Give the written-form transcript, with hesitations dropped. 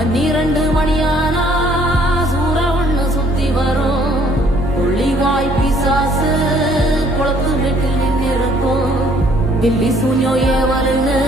12 மணியானா சூற ஒண்ணு சுத்தி வரும். கொள்ளிவாய் பிசாசு குளத்து வீட்டில் நின்னிருக்கும். பில்லி சூன்யோ ஏவலுன்னு